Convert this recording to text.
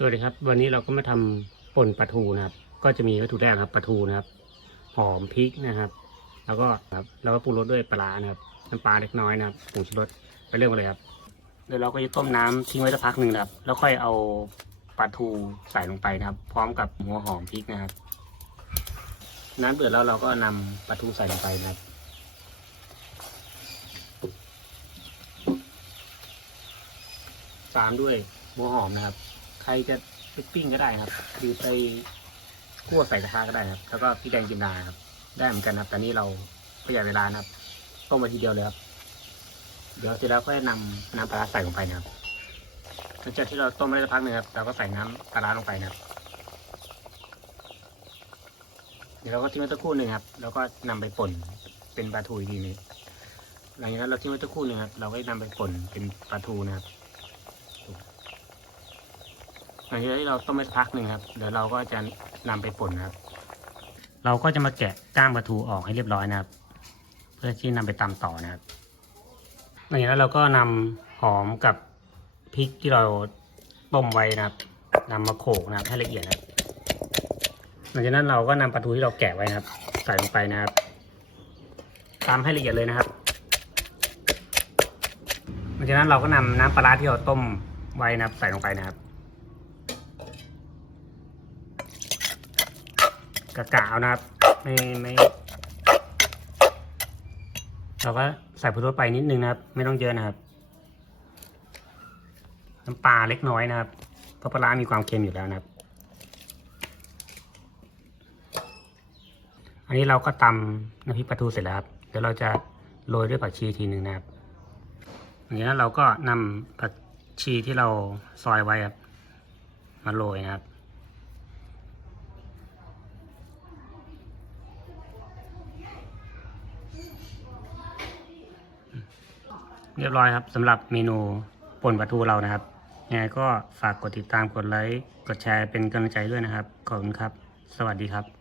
สวัสดีครับ วันนี้เราก็มาทำป่นปลาทูนะครับ ก็จะมีวัตถุแรกครับปลาทูนะครับ หอมพริกนะครับ แล้วก็ครับแล้วก็ปรุงรสด้วยปลานะครับน้ำปลาเล็กน้อยนะครับผงชูรสไปเรื่องกันเลยครับเดี๋ยวเราก็จะต้มน้ำทิ้งไว้สักพักหนึ่งนะครับ แล้วค่อยเอาปลาทูใส่ลงไปนะครับ พร้อมกับหัวหอมพริกนะครับ น้ำเดือดแล้วเราก็นำปลาทูใส่ลงไปนะครับตามด้วยหัวหอมนะครับ รจะไปปิ้งก็ได้ครับหรือไปคั่วใส่กระทะก็ได้ครับ แล้วก็พริกแดงจินดาครับ ได้เหมือนกันครับแต่นี่เราประหยัดเวลานะครับต้มมาทีเดียวเลยครับ เดี๋ยวเสร็จแล้วก็นำน้ำปลาใส่ลงไปนะครับหลังจากที่เราต้มไว้สักพักหนึ่งครับเราก็ใส่น้ำปลาลงไปนะครับ เดี๋ยวเราก็ทิ้งไว้สักครู่หนึ่งครับ แล้วก็นำไปป่นเป็นปลาทูอีกทีนึงหลังจากนั้นเราทิ้งไว้สักครู่หนึ่งครับ เราก็นำไปป่นเป็นปลาทูนะครับ หลังจากที่เราต้มไปพักหนึ่งครับ เดี๋ยวเราก็จะนำไปป่นนะครับ เราก็จะมาแกะก้างปลาทูออกให้เรียบร้อยนะครับ เพื่อที่นำไปตำต่อนะครับหลังจากนั้นเราก็นำหอมกับพริกที่เราต้มไว้นะครับนำมาโขกนะครับให้ละเอียดนะครับหลังจากนั้นเราก็นำปลาทูที่เราแกะไว้นะครับ ใส่ลงไปนะครับตามให้ละเอียดเลยนะครับหลังจากนั้นเราก็นำน้ำปลาร้าที่เราต้มไว้นะครับ ใส่ลงไปนะครับ กะกะเอานะครับ ไม่ไม่เราก็ใส่ผงชูรสไปนิดนึงนะครับ ไม่ต้องเยอะนะครับ น้ำปลาเล็กน้อยนะครับ เพราะปลาร้ามีความเค็มอยู่แล้วนะครับ อันนี้เราก็ตำน้ำพริกปลาทูเสร็จแล้วครับ เดี๋ยวเราจะโรยด้วยผักชีทีหนึ่งนะครับอย่างนี้เราก็นำผักชีที่เราซอยไว้ครับมาโรยนะครับ เรียบร้อยครับสำหรับเมนูป่นปลาทูเรานะครับยังไงก็ฝากกดติดตามกดไลค์กดแชร์เป็นกำลังใจด้วยนะครับขอบคุณครับ สวัสดีครับ